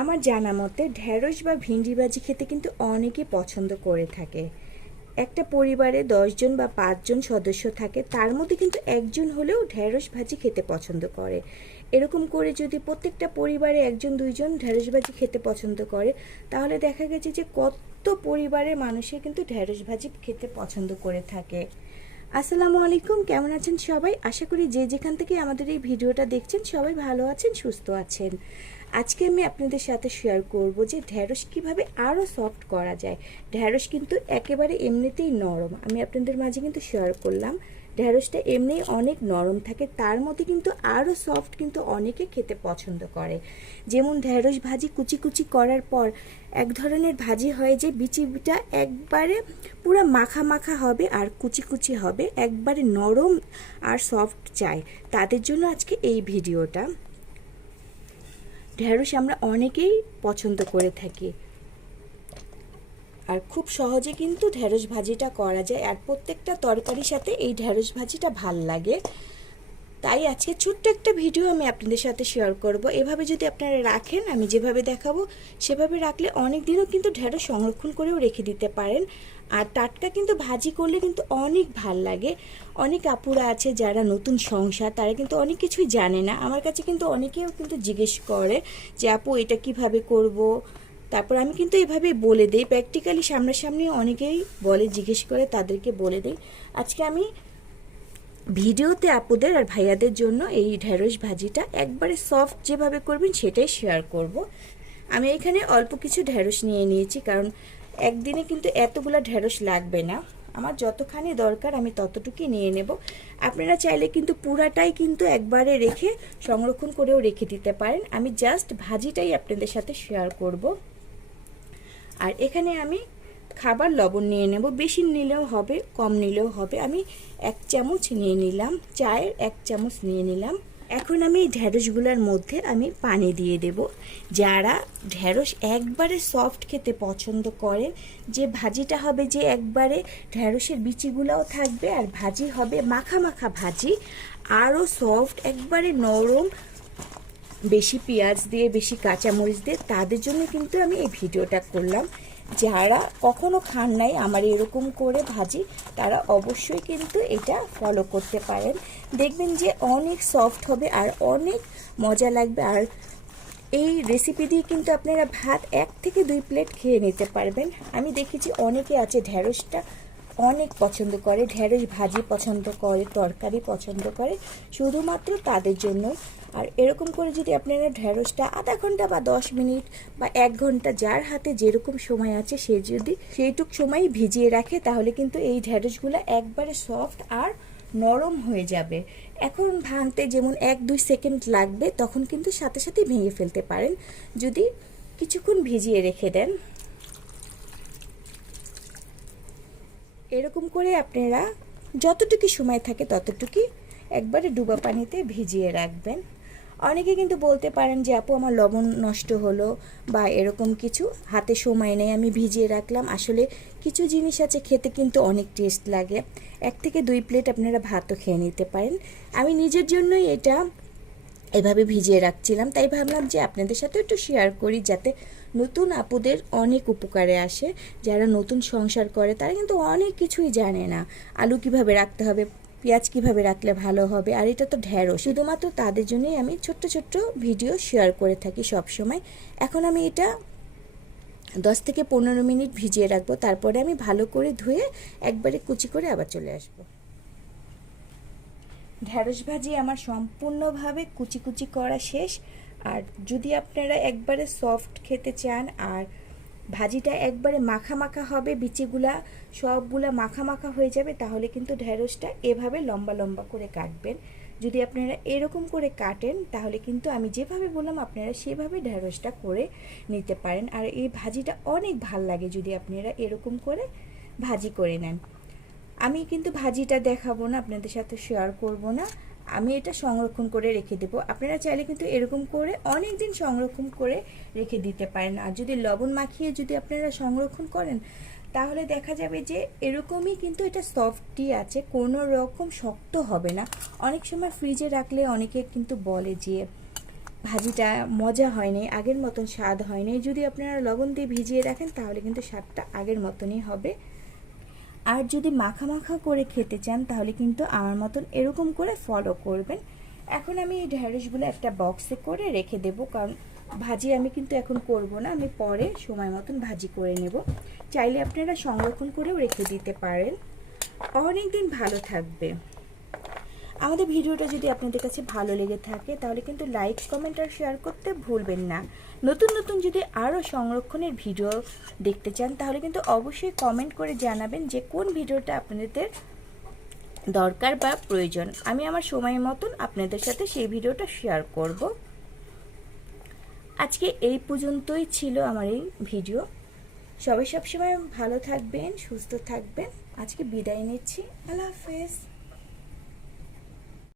আমার জানা মতে, ঢ্যাঁড়স বা ভিন্ডি ভাজি খেতে কিন্তু অনেকে পছন্দ করে থাকে। একটা পরিবারে দশজন বা পাঁচজন সদস্য থাকে, তার মধ্যে কিন্তু একজন হলেও ঢ্যাঁড়স ভাজি খেতে পছন্দ করে। এরকম করে যদি প্রত্যেকটা পরিবারে একজন, দুইজন ঢ্যাঁড়স ভাজি খেতে পছন্দ করে, তাহলে দেখা গেছে যে কত পরিবারের মানুষে কিন্তু ঢ্যাঁড়স ভাজি খেতে পছন্দ করে থাকে। আসসালামু আলাইকুম, কেমন আছেন সবাই? আশা করি যে যেখান থেকে আমাদের এই ভিডিওটা দেখছেন সবাই ভালো আছেন, সুস্থ আছেন। আজকে আমি আপনাদের সাথে শেয়ার করব যে ঢ্যাঁড়স কীভাবে আরও সফট করা যায়। ঢ্যাঁড়স কিন্তু একেবারে এমনিতেই নরম। আমি আপনাদের মাঝে কিন্তু শেয়ার করলাম ঢ্যাঁড়সটা এমনিই অনেক নরম থাকে, তার মধ্যে কিন্তু আরও সফট কিন্তু অনেকে খেতে পছন্দ করে। যেমন ঢ্যাঁড়স ভাজি কুচি কুচি করার পর এক ধরনের ভাজি হয় যে বিচিটা একবারে পুরো মাখা মাখা হবে আর কুচি কুচি হবে, একবারে নরম আর সফট চাই। তাদের জন্য আজকে এই ভিডিওটা। ঢ্যাঁড়স আমরা অনেকেই পছন্দ করে থাকি। আর খুব সহজে কিন্তু ঢ্যাঁড়স ভাজিটা করা যায়। আর প্রত্যেকটা তরকারির সাথে এই ঢ্যাঁড়স ভাজিটা ভালো লাগে। তাই আজকে ছোট্ট একটা ভিডিও আমি আপনাদের সাথে শেয়ার করব। এভাবে যদি আপনারা রাখেন, আমি যেভাবে দেখাবো, সেভাবে রাখলে অনেক দিনও কিন্তু ঢ্যাঁড়স সংরক্ষণ করেও রেখে দিতে পারেন। আর টাটকা কিন্তু ভাজি করলে কিন্তু অনেক ভালো লাগে। অনেক আপুরা আছে যারা নতুন সংসার, তারা কিন্তু অনেক কিছুই জানে না। আমার কাছে কিন্তু অনেকেও কিন্তু জিজ্ঞেস করে যে, আপু, এটা কীভাবে করব? তারপর আমি কিন্তু এভাবে বলে দিই। প্র্যাকটিক্যালি সামনাসামনি অনেকেই বলে, জিজ্ঞেস করে তাদেরকে বলে দিই। আজকে আমি ভিডিওতে আপুদের আর ভাইয়াদের জন্য এই ঢেঁড়স ভাজিটা একবারে সফট যেভাবে করবেন সেটাই শেয়ার করব। আমি এখানে অল্প কিছু ঢেঁড়স নিয়ে নিয়েছি কারণ একদিনে কিন্তু এতগুলো ঢেঁড়স লাগবে না। আমার যতখানি দরকার আমি ততটুকুই নিয়ে নেব। আপনারা চাইলে কিন্তু পুরাটাই কিন্তু একবারে রেখে সংরক্ষণ করেও রেখে দিতে পারেন। আমি জাস্ট ভাজিটাই আপনাদের সাথে শেয়ার করব। আর এখানে আমি খাবার লবণ নিয়ে নেব। বেশি নিলেও হবে, কম নিলেও হবে। আমি এক চামচ নিয়ে নিলাম, চায়ের এক চামচ নিয়ে নিলাম। এখন আমি এই ঢ্যাঁড়সগুলোর মধ্যে আমি পানি দিয়ে দেব। যারা ঢ্যাঁড়স একবারে সফট খেতে পছন্দ করে, যে ভাজিটা হবে যে একবারে ঢ্যাঁড়সের বিচিগুলোও থাকবে আর ভাজি হবে মাখা মাখা ভাজি, আরও সফট একবারে নরম, বেশি পেঁয়াজ দিয়ে, বেশি কাঁচামরিচ দিয়ে, তাদের জন্য কিন্তু আমি এই ভিডিওটা করলাম। যারা কখনো খান নাই, আমার এরকম করে ভাজি, তারা অবশ্যই কিন্তু এটা ফলো করতে পারেন। দেখবেন যে অনেক সফট হবে আর অনেক মজা লাগবে। আর এই রেসিপি দিয়ে কিন্তু আপনারা ভাত এক থেকে দুই প্লেট খেয়ে নিতে পারবেন। আমি দেখেছি অনেকে আছে ঢ্যাঁড়সটা অনেক পছন্দ করে ঢ্যাঁড়স ভাজি পছন্দ করে, তরকারি পছন্দ করে, শুধুমাত্র তাদের জন্য আর এরকম করে যদি আপনারা ঢ্যাঁড়সটা আধা ঘণ্টা বা দশ মিনিট বা এক ঘণ্টা যার হাতে যেরকম সময় আছে সে যদি সেইটুক সময় ভিজিয়ে রাখে, তাহলে কিন্তু এই ঢ্যাঁড়সগুলো একবারে সফট আর নরম হয়ে যাবে। এখন ভাঙতে যেমন এক দুই সেকেন্ড লাগবে, তখন কিন্তু সাথে সাথে ভেঙে ফেলতে পারেন। যদি কিছুক্ষণ ভিজিয়ে রেখে দেন, এরকম করে আপনারা যতটুকু সময় থাকে ততটুকু একবারে ডুবা পানিতে ভিজিয়ে রাখবেন। অনেকে কিন্তু বলতে পারেন যে, আপু, আমার লবণ নষ্ট হলো বা এরকম কিছু। হাতে সময় নেই, আমি ভিজিয়ে রাখলাম। আসলে কিছু জিনিস আছে, খেতে কিন্তু অনেক টেস্ট লাগে। এক থেকে দুই প্লেট আপনারা ভাতও খেয়ে নিতে পারেন। আমি নিজের জন্যই এটা এভাবে ভিজিয়ে রাখছিলাম। তাই ভাবলাম যে, আপনাদের সাথে একটু শেয়ার করি যাতে নতুন আপুদের অনেক উপকারে আসে। যারা নতুন সংসার করে, তারা কিন্তু অনেক কিছুই জানে না। আলু কীভাবে রাখতে হবে? পেঁয়াজ কীভাবে রাখলে ভালো হবে? আর এটা তো ঢ্যাঁড়ো শুধুমাত্র তাদের জন্যই আমি ছোট্ট ছোট্ট ভিডিও শেয়ার করে থাকি সব সময় এখন আমি এটা দশ থেকে পনেরো মিনিট ভিজিয়ে রাখব। তারপরে আমি ভালো করে ধুয়ে একবারে কুচি করে আবার চলে আসব। ঢ্যাঁড়স ভাজি আমার সম্পূর্ণভাবে কুচি কুচি করা শেষ। আর যদি আপনারা একবারে সফট খেতে চান আর ভাজিটা একবারে মাখা মাখা হবে, বিচিগুলা সবগুলা মাখা মাখা হয়ে যাবে, তাহলে কিন্তু ঢ্যাঁড়সটা এভাবে লম্বা লম্বা করে কাটবেন। যদি আপনারা এরকম করে কাটেন, তাহলে কিন্তু আমি যেভাবে বললাম, আপনারা সেভাবে ঢ্যাঁড়সটা করে নিতে পারেন। আর এই ভাজিটা অনেক ভালো লাগে যদি আপনারা এরকম করে ভাজি করে নেন। আমি কিন্তু ভাজিটা দেখাবো না, আপনাদের সাথে শেয়ার করব না। আমি এটা সংরক্ষণ করে রেখে দেবো। আপনারা চাইলে কিন্তু এরকম করে অনেক দিন সংরক্ষণ করে রেখে দিতে পারেন। আর যদি লবণ মাখিয়ে যদি আপনারা সংরক্ষণ করেন, তাহলে দেখা যাবে যে এরকমই কিন্তু এটা সফটই আছে, কোনো রকম শক্ত হবে না। অনেক সময় ফ্রিজে রাখলে অনেকে কিন্তু বলে যে ভাজিটা মজা হয়নি আগের মতন স্বাদ হয়নি যদি আপনারা লবণ দিয়ে ভিজিয়ে রাখেন, তাহলে কিন্তু স্বাদটা আগের মতনই হবে। আর যদি মাখা মাখা করে খেতে চান, তাহলে কিন্তু আমার মতন এরকম করে ফলো করবেন। এখন আমি এই ঢ্যাঁড়সগুলো একটা বক্সে করে রেখে দেব, কারণ ভাজি আমি কিন্তু এখন করব না, আমি পরে সময় মতন ভাজি করে নেব। চাইলে আপনারা সংরক্ষণ করেও রেখে দিতে পারেন। অনেক দিন ভালো থাকবে। আমাদের ভিডিওটা যদি আপনাদের কাছে ভালো লেগে থাকে, তাহলে কিন্তু লাইক কমেন্ট আর শেয়ার করতে ভুলবেন না। নতুন নতুন যদি আরও সংরক্ষণের ভিডিও দেখতে চান, তাহলে কিন্তু অবশ্যই কমেন্ট করে জানাবেন যে কোন ভিডিওটা আপনাদের দরকার বা প্রয়োজন। আমি আমার সময় মতন আপনাদের সাথে সেই ভিডিওটা শেয়ার করব। আজকে এই পর্যন্তই ছিল আমার এই ভিডিও। সবাই সবসময় ভালো থাকবেন, সুস্থ থাকবেন। আজকে বিদায় নিচ্ছি। আল্লাহ হাফেজ।